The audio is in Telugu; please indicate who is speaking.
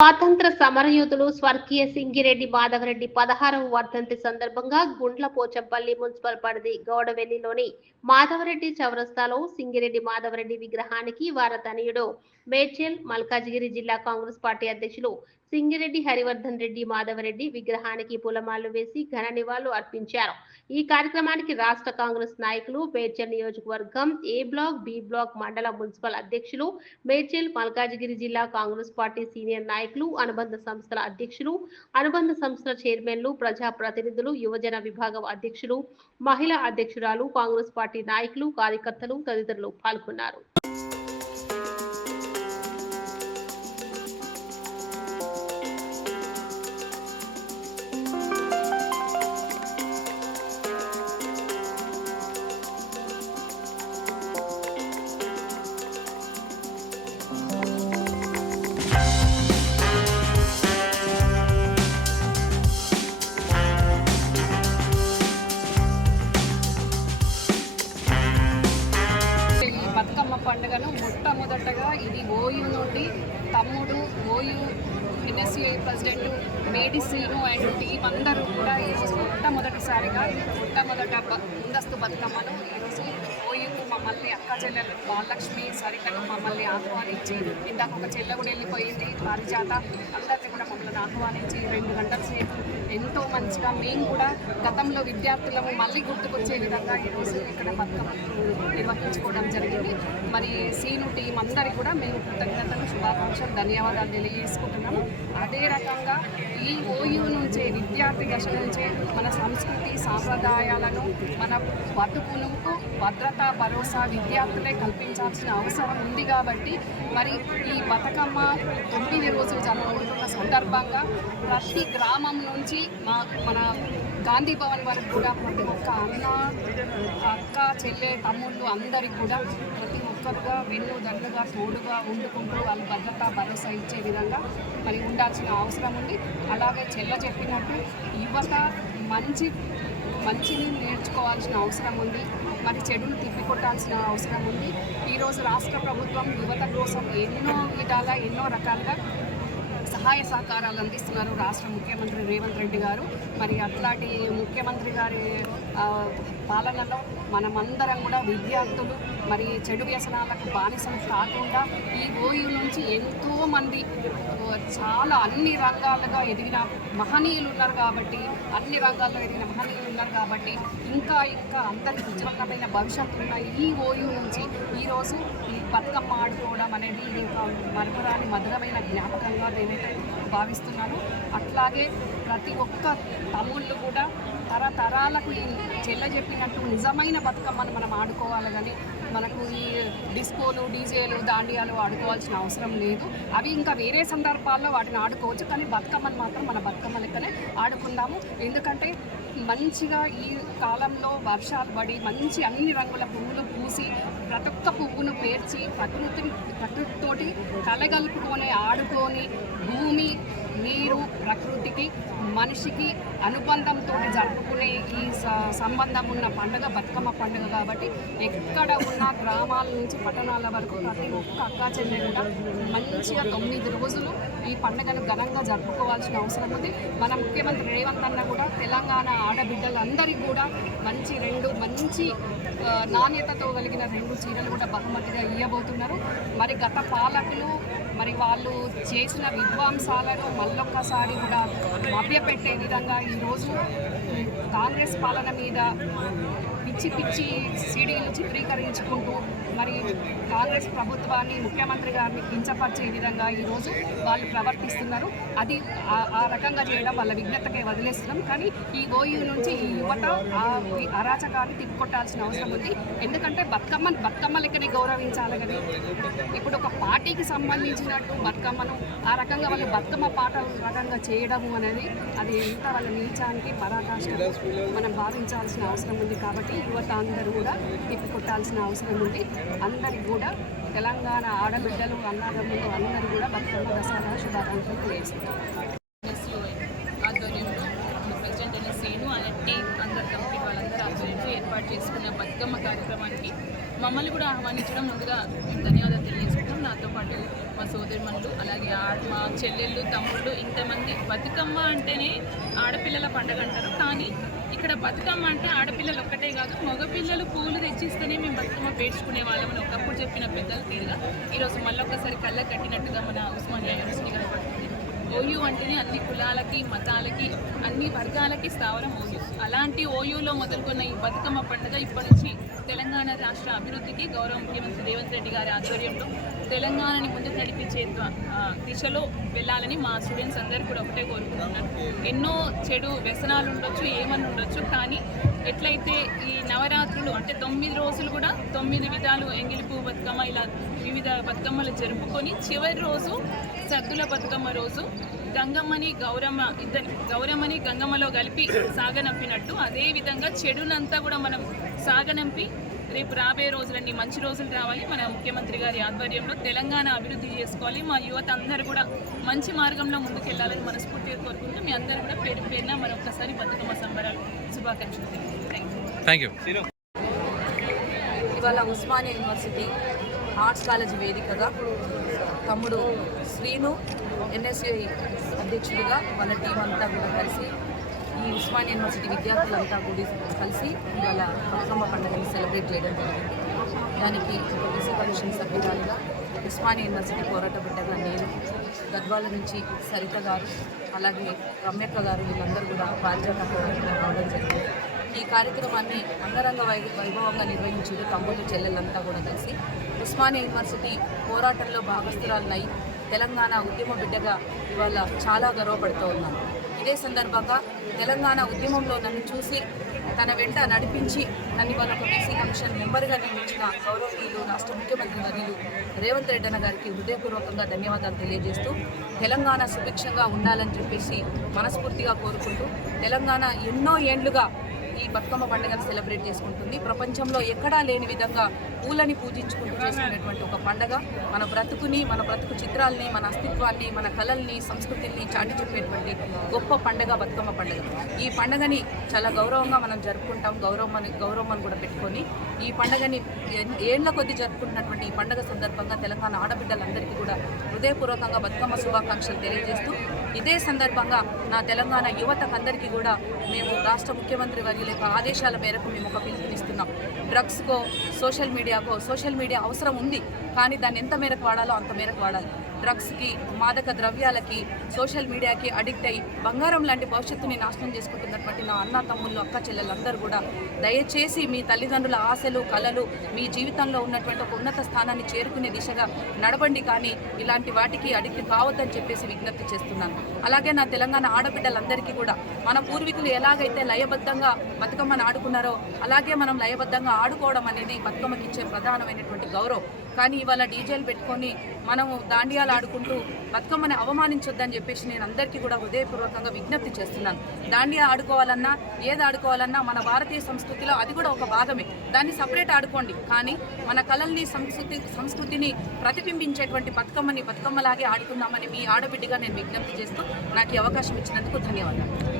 Speaker 1: స్వాతంత్ర సమరయోధులు స్వర్గీయ సింగిరెడ్డి మాధవరెడ్డి పదహారవ వర్ధంతి సందర్భంగా గుండ్ల పోచంపల్లి మున్సిపల్ పరిధి గౌడవెల్లిలోని మాధవరెడ్డి చౌరస్తాలో సింగిరెడ్డి మాధవరెడ్డి విగ్రహానికి వారి తనయుడు మేడ్చల్ మల్కాజిగిరి జిల్లా కాంగ్రెస్ పార్టీ అధ్యక్షులు సింగిరెడ్డి హరివర్ధన్ రెడ్డి మాధవరెడ్డి విగ్రహానికి పూలమాలలు వేసి ఘన నివాళులు అర్పించారు. ఈ కార్యక్రమానికి రాష్ట్ర కాంగ్రెస్ నాయకులు మేడ్చల్ నియోజకవర్గం ఏ బ్లాక్ బి బ్లాక్ మండల మున్సిపల్ అధ్యక్షులు మేడ్చల్ మల్కాజిగిరి జిల్లా కాంగ్రెస్ పార్టీ సీనియర్ నాయకులు అనుబంధ సంస్థల అధ్యక్షులు అనుబంధ సంస్థల చైర్మన్లు ప్రజా ప్రతినిధులు యువజన విభాగం అధ్యక్షులు మహిళా అధ్యక్షురాలు కాంగ్రెస్ పార్టీ నాయకులు కార్యకర్తలు తదితరులు పాల్గొన్నారు.
Speaker 2: ఇది ఓయూ నుండి తమ్ముడు OU NSCI president Medi Seenu and team అందరూ కూడా ఈరోజు మొట్టమొదటిసారిగా మొట్టమొదట ముందస్తు బతుకమ్మను ఈరోజు మమ్మల్ని అక్క చెల్లెలు మహాలక్ష్మి సరితను మమ్మల్ని ఆహ్వానించి ఇందాక ఒక చెల్లె కూడా వెళ్ళిపోయింది పారిజాత. అందరినీ కూడా మమ్మల్ని ఆహ్వానించి రెండు గంటల సేపు ఎంతో మంచిగా మేము కూడా గతంలో విద్యార్థులము మళ్ళీ గుర్తుకొచ్చే విధంగా ఈరోజు ఇక్కడ బతుకమ్మను నిర్వహించుకోవడం జరిగింది. మరి సీను టీం అందరికీ కూడా మేము కృతజ్ఞతలు శుభాకాంక్షలు ధన్యవాదాలు తెలియజేసుకుంటున్నాము. అదే రకంగా ఈ ఓయూ నుంచే విద్యార్థి దశ నుంచే మన సంస్కృతి సాంప్రదాయాలను మన బతుకును భద్రతా భరోసా విద్యార్థులే కల్పించాల్సిన అవసరం ఉంది కాబట్టి మరి ఈ బతుకమ్మ తొమ్మిది రోజులు జరగబోతున్న సందర్భంగా ప్రతి గ్రామం నుంచి మా మన గాంధీ భవన్ వరకు కూడా ప్రతి ఒక్క అన్న అక్క చెల్లె తమ్ముళ్ళు అందరికి కూడా ప్రతి ఒక్కరుగా వెన్ను దండుగా తోడుగా వండుకుంటూ వాళ్ళు భద్రత భరోసా ఇచ్చే విధంగా మరి ఉండాల్సిన అవసరం ఉంది. అలాగే చెల్ల చెప్పినట్టు యువత మంచి మంచిని నేర్చుకోవాల్సిన అవసరం ఉంది. మరి చెడును తిప్పికొట్టాల్సిన అవసరం ఉంది. ఈరోజు రాష్ట్ర ప్రభుత్వం యువత కోసం ఎన్నో విధాలుగా ఎన్నో రకాలుగా సహాయ సహకారాలు అందిస్తున్నారు రాష్ట్ర ముఖ్యమంత్రి రేవంత్ రెడ్డి గారు. మరి అట్లాంటి ముఖ్యమంత్రి గారి పాలనలో మనమందరం కూడా విద్యార్థులు మరి చెడు వ్యసనాలకు బానిసలు కాకుండా ఈ ఓయూ నుంచి ఎంతో మంది చాలా అన్ని రంగాలుగా ఎదిగిన మహనీయులు ఉన్నారు కాబట్టి అన్ని రంగాల్లో ఎదిగిన మహనీయులు ఉన్నారు కాబట్టి ఇంకా ఇంకా అందరి ఉజ్వలమైన భవిష్యత్తు ఉన్న ఈ ఓయూ నుంచి ఈరోజు ఈ బతుకమ్మ ఆడుకోవడం అనేది ఇది ఒక మరపురాని మధురమైన జ్ఞాపకంగా నేనైతే భావిస్తున్నాను. అట్లాగే ప్రతి ఒక్క తమ్ముళ్ళు కూడా తరతరాలకు చెల్ల చెప్పినట్టు నిజమైన బతుకమ్మను మనం ఆడుకోవాలి కానీ మనకు ఈ డిస్కోలు డీజేలు దాండియాలు ఆడుకోవాల్సిన అవసరం లేదు. అవి ఇంకా వేరే సందర్భాల్లో వాటిని ఆడుకోవచ్చు కానీ బతుకమ్మను మాత్రం మన బతుకమ్మ లెక్కనే ఆడుకుందాము. ఎందుకంటే మంచిగా ఈ కాలంలో వర్షాలు పడి మంచి అన్ని రంగుల పువ్వులు పూసి ప్రతి ఒక్క పువ్వును పేర్చి ప్రకృతిని ప్రకృతితోటి కలగలుపుకొని ఆడుకొని నీరు ప్రకృతికి మనిషికి అనుబంధంతో జరుపుకునే ఈ స- సంబంధం ఉన్న పండుగ బతుకమ్మ పండుగ కాబట్టి ఎక్కడ ఉన్న గ్రామాల నుంచి పట్టణాల వరకు ప్రతి ఒక్క అక్క చెల్లెలుగా మంచిగా తొమ్మిది రోజులు ఈ పండుగను ఘనంగా జరుపుకోవాల్సిన అవసరం ఉంది. మన ముఖ్యమంత్రి రేవంత్ అన్న కూడా తెలంగాణ ఆడబిడ్డలందరికీ కూడా మంచి రెండు మంచి నాణ్యతతో కలిగిన రెండు చీరలు కూడా బహుమతిగా ఇవ్వబోతున్నారు మరి గత పాలకులు మరి వాళ్ళు చేసిన విధ్వంసాలను మళ్ళొక్కసారి కూడా మభ్యపెట్టే విధంగా ఈరోజు కాంగ్రెస్ పాలన మీద పిచ్చి పిచ్చి సీడీలు చిత్రీకరించుకుంటూ మరి కాంగ్రెస్ ప్రభుత్వాన్ని ముఖ్యమంత్రి గారిని కించపరిచే విధంగా ఈరోజు వాళ్ళు ప్రవర్తిస్తున్నారు. అది ఆ- రకంగా చేయడం వాళ్ళ విజ్ఞతకే వదిలేస్తున్నాం. కానీ ఈ ఓయూ నుంచి ఈ యువత ఆ అరాచకాన్ని తిప్పుకొట్టాల్సిన అవసరం ఉంది. ఎందుకంటే బతుకమ్మ బతుకమ్మ లెక్కనే గౌరవించాలి కానీ ఇప్పుడు ఒక పార్టీకి సంబంధించిన చేసినట్టు బతుకమ్మను ఆ రకంగా వాళ్ళు బతుకమ్మ పాట రకంగా చేయడము అనేది అది ఎంత వాళ్ళ నీచానికి పరాకాష్ట మనం భావించాల్సిన అవసరం ఉంది కాబట్టి యువత అందరూ కూడా తిప్పికొట్టాల్సిన అవసరం ఉంది. అందరికి కూడా తెలంగాణ ఆడబిడ్డలు అన్నదమ్ములు అందరూ కూడా బతుకమ్మ దసరా శుభాకాంక్షలు తెలియజేస్తున్నారు
Speaker 3: ఆధ్వర్యంలో ప్రెసిడెంట్ అయిన అనే టీం అందరు వాళ్ళందరూ ఆధ్వర్యంలో ఏర్పాటు చేసుకున్న బతుకమ్మ కార్యక్రమానికి మమ్మల్ని కూడా ఆహ్వానించడం ముందుగా ధన్యవాదాలు తెలియజేసుకుంటాం నాతో పాటు మా సోదరిమణులు అలాగే మా చెల్లెళ్ళు తమ్ముళ్ళు ఇంతమంది బతుకమ్మ అంటేనే ఆడపిల్లల పండగ అంటారు. కానీ ఇక్కడ బతుకమ్మ అంటే ఆడపిల్లలు ఒక్కటే కాదు మగపిల్లలు పూలు తెచ్చిస్తేనే మేము బతుకమ్మ పేర్చుకునే వాళ్ళమని ఒకప్పుడు చెప్పిన పెద్దలు తీరుగా ఈరోజు మళ్ళొక్కసారి కళ్ళ కట్టినట్టుగా మన ఉస్మానియా యూనివర్సిటీ కనపడుతుంది. ఓయూ అంటేనే అన్ని కులాలకి మతాలకి అన్ని వర్గాలకి స్థావరం ఓయూ. అలాంటి ఓయూలో మొదలుకున్న ఈ బతుకమ్మ పండుగ ఇప్పటి నుంచి తెలంగాణ రాష్ట్ర అభివృద్ధికి గౌరవ ముఖ్యమంత్రి రేవంత్ రెడ్డి గారి ఆధ్వర్యంలో తెలంగాణని ముందుకు నడిపించే దిశలో వెళ్ళాలని మా స్టూడెంట్స్ అందరూ కూడా ఒకటే కోరుకుంటున్నాను ఎన్నో చెడు వ్యసనాలు ఉండొచ్చు ఏమని ఉండొచ్చు కానీ ఎట్లయితే ఈ నవరాత్రులు అంటే తొమ్మిది రోజులు కూడా తొమ్మిది విధాలు ఎంగిలిపు బతుకమ్మ ఇలా వివిధ బతుకమ్మలు జరుపుకొని చివరి రోజు సద్దుల బతుకమ్మ రోజు గంగమ్మని గౌరమ్మ ఇద్దరి గౌరమ్మని గంగమ్మలో కలిపి సాగనంపినట్టు. అదే విధంగా చెడునంతా కూడా మనం సాగనంపి రేపు రాబోయే రోజులన్నీ మంచి రోజులు రావాలి. మన ముఖ్యమంత్రి గారి ఆధ్వర్యంలో తెలంగాణ అభివృద్ధి చేసుకోవాలి. మా యువత అందరూ కూడా మంచి మార్గంలో ముందుకెళ్ళాలని మనస్ఫూర్తిగా కోరుకుంటూ మీ అందరూ కూడా పేరు పేరున మరొకసారి బతుకమ్మ సంబరాలు శుభాకాంక్షలు థ్యాంక్ యూ
Speaker 4: థ్యాంక్ యూ.
Speaker 5: ఇవాళ ఉస్మానియా యూనివర్సిటీ ఆర్ట్స్ కాలేజ్ వేదికగా తమ్ముడు శ్రీను ఎన్ఎస్యుఐ అధ్యక్షుడిగా వాళ్ళ టీం అంతా కూడా కలిసి ఈ ఉస్మాన్ యూనివర్సిటీ విద్యార్థులంతా కూడా కలిసి ఇవాళ బతుకమ్మ పండుగని సెలబ్రేట్ చేయడం జరిగింది. దానికి బీసీ కమిషన్ సభ్యురాలుగా ఉస్మాన్ యూనివర్సిటీ పోరాట బిడ్డగా నేను గద్వాల నుంచి సరిత గారు అలాగే రమ్యక్క గారు వీళ్ళందరూ కూడా బాధ్యతగా రావడం జరిగింది. ఈ కార్యక్రమాన్ని అంగరంగ వై వైభవంగా నిర్వహించింది తమ్ముళ్ళు చెల్లెలంతా కూడా కలిసి. ఉస్మానియా యూనివర్సిటీ పోరాటంలో భాగస్థురాలున్నాయి తెలంగాణ ఉద్యమ బిడ్డగా ఇవాళ చాలా గర్వపడుతూ ఉన్నాను ఇదే సందర్భంగా తెలంగాణ ఉద్యమంలో నన్ను చూసి తన వెంట నడిపించి నన్ను వాళ్ళ ఒక బీసీ కమిషన్ మెంబర్గా నియమించిన గౌరవనీయులు రాష్ట్ర ముఖ్యమంత్రి వర్యులు రేవంత్ రెడ్డి అన్న గారికి హృదయపూర్వకంగా ధన్యవాదాలు తెలియజేస్తూ తెలంగాణ సుభిక్షంగా ఉండాలని చెప్పేసి మనస్ఫూర్తిగా కోరుకుంటూ తెలంగాణ ఎన్నో ఏండ్లుగా ఈ బతుకమ్మ పండుగను సెలబ్రేట్ చేసుకుంటుంది. ప్రపంచంలో ఎక్కడా లేని విధంగా పూలని పూజించుకుంటూ చేసుకునేటువంటి ఒక పండగ. మన బ్రతుకుని మన బ్రతుకు చిత్రాల్ని మన అస్తిత్వాన్ని మన కళల్ని సంస్కృతిని చాటి చెప్పేటువంటి గొప్ప పండగ బతుకమ్మ పండుగ. ఈ పండగని చాలా గౌరవంగా మనం జరుపుకుంటాం. గౌరవం అని గౌరవం అని కూడా పెట్టుకొని ఈ పండగని ఏళ్ళ కొద్ది జరుపుకుంటున్నటువంటి ఈ పండగ సందర్భంగా తెలంగాణ ఆడబిడ్డలందరికీ కూడా హృదయపూర్వకంగా బతుకమ్మ శుభాకాంక్షలు తెలియజేస్తూ ఇదే సందర్భంగా నా తెలంగాణ యువతకందరికీ కూడా మేము రాష్ట్ర ముఖ్యమంత్రి వారి యొక్క ఆదేశాల మేరకు మేము ఒక పిలుపునిస్తున్నాం. డ్రగ్స్కో సోషల్ మీడియాకో సోషల్ మీడియా అవసరం ఉంది కానీ దాన్ని ఎంత మేరకు వాడాలో అంత మేరకు వాడాలి. డ్రగ్స్కి మాదక ద్రవ్యాలకి సోషల్ మీడియాకి అడిక్ట్ అయ్యి బంగారం లాంటి భవిష్యత్తుని నాశనం చేసుకుంటున్నటువంటి నా అన్న తమ్ముళ్ళు అక్క చెల్లెలందరూ కూడా దయచేసి మీ తల్లిదండ్రుల ఆశలు కళలు మీ జీవితంలో ఉన్నటువంటి ఒక ఉన్నత స్థానాన్ని చేరుకునే దిశగా నడవండి కానీ ఇలాంటి వాటికి అడిక్ట్ కావద్దని చెప్పేసి విజ్ఞప్తి చేస్తున్నాను. అలాగే నా తెలంగాణ ఆడబిడ్డలందరికీ కూడా మన పూర్వీకులు ఎలాగైతే లయబద్ధంగా బతుకమ్మను ఆడుకున్నారో అలాగే మనం లయబద్ధంగా ఆడుకోవడం అనేది బతుకమ్మకి ఇచ్చే ప్రధానమైనటువంటి గౌరవం. కానీ ఇవాళ డీజేలు పెట్టుకొని మనము దాండియాలు ఆడుకుంటూ బతుకమ్మని అవమానించొద్దని చెప్పేసి నేను అందరికీ కూడా హృదయపూర్వకంగా విజ్ఞప్తి చేస్తున్నాను. దాండియా ఆడుకోవాలన్నా ఏది ఆడుకోవాలన్నా మన భారతీయ సంస్కృతిలో అది కూడా ఒక భాగమే. దాన్ని సపరేట్ ఆడుకోండి. కానీ మన కళల్ని సంస్కృతి సంస్కృతిని ప్రతిబింబించేటువంటి బతుకమ్మని బతుకమ్మలాగే ఆడుకుందామని మీ ఆడబిడ్డగా నేను విజ్ఞప్తి చేస్తూ నాకు ఈ అవకాశం ఇచ్చినందుకు ధన్యవాదాలు.